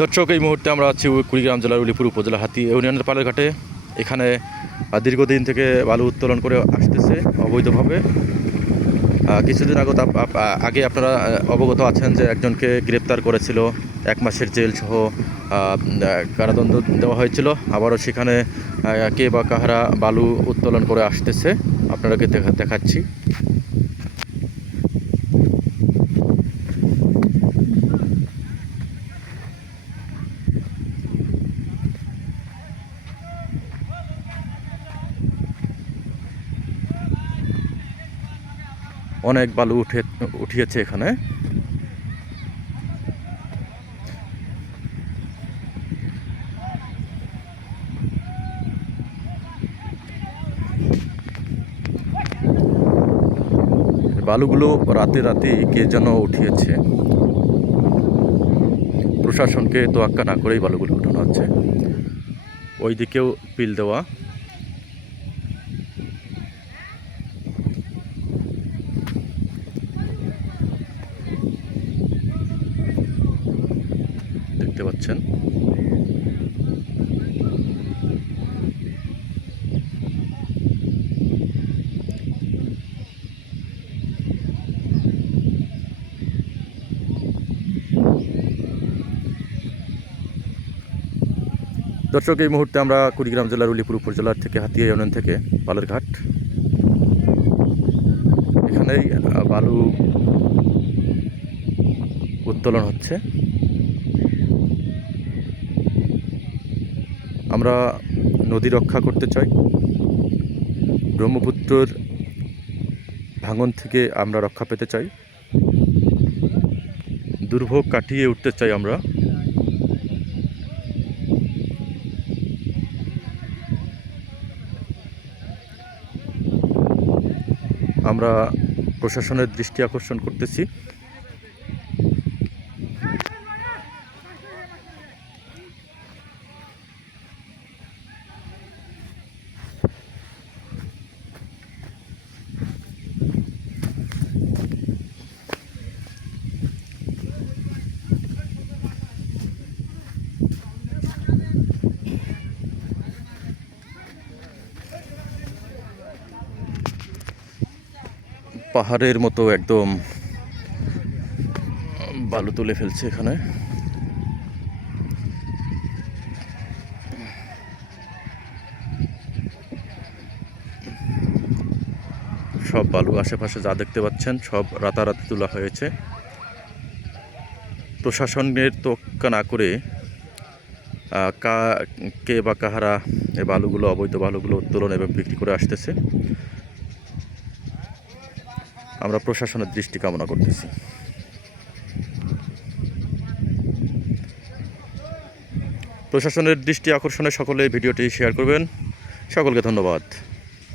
দর্শক, এই মুহূর্তে আমরা আছি কুড়িগ্রাম জেলার উলিপুর উপজেলা হাতি ইউনিয়নের পালের ঘাটে এখানে দীর্ঘদিন থেকে বালু উত্তোলন করে আসতেছে অবৈধভাবে। কিছুদিন আগত আগে আপনারা অবগত আছেন যে একজনকে গ্রেপ্তার করেছিল, এক মাসের জেল সহ কারাদণ্ড দেওয়া হয়েছিল। আবারও সেখানে কে বা কাহারা বালু উত্তোলন করে আসতেছে আপনারাকে দেখা, দেখাচ্ছি। অনেক বালু উঠে উঠিয়েছে এখানে। বালুগুলো রাতে রাতে কে যেন উঠিয়েছে। প্রশাসনকে তোয়াক্কা না করেই বালুগুলো উঠানো হচ্ছে। ওই দিকেও পিল দেওয়া। দেখতে পাচ্ছেন। দর্শক, এই মুহূর্তে আমরা কুড়িগ্রাম জেলার উলিপুর উপজেলার থেকে হাতিয়া ইউনিয়ন থেকে বালুরঘাট। এখানেই বালু উত্তোলন হচ্ছে। আমরা নদী রক্ষা করতে চাই। ব্রহ্মপুত্রর ভাঙন থেকে আমরা রক্ষা পেতে চাই। দুর্ভোগ কাটিয়ে উঠতে চাই আমরা। আমরা প্রশাসনের দৃষ্টি আকর্ষণ করতেছি। পাহাড়ের মতো একদম বালু তুলে ফেলছে এখানে। সব বালু আশেপাশে যা দেখতে পাচ্ছেন, সব রাতারাতি তোলা হয়েছে। প্রশাসনের তোক্কা না করে কা, কে বা কাহারা এই বালুগুলো, অবৈধ বালুগুলো উত্তোলন এবং বিক্রি করে আসতেছে। আমরা প্রশাসনের দৃষ্টি কামনা করতেছি। প্রশাসনের দৃষ্টি আকর্ষণে সকলে ভিডিওটি শেয়ার করবেন। সকলকে ধন্যবাদ।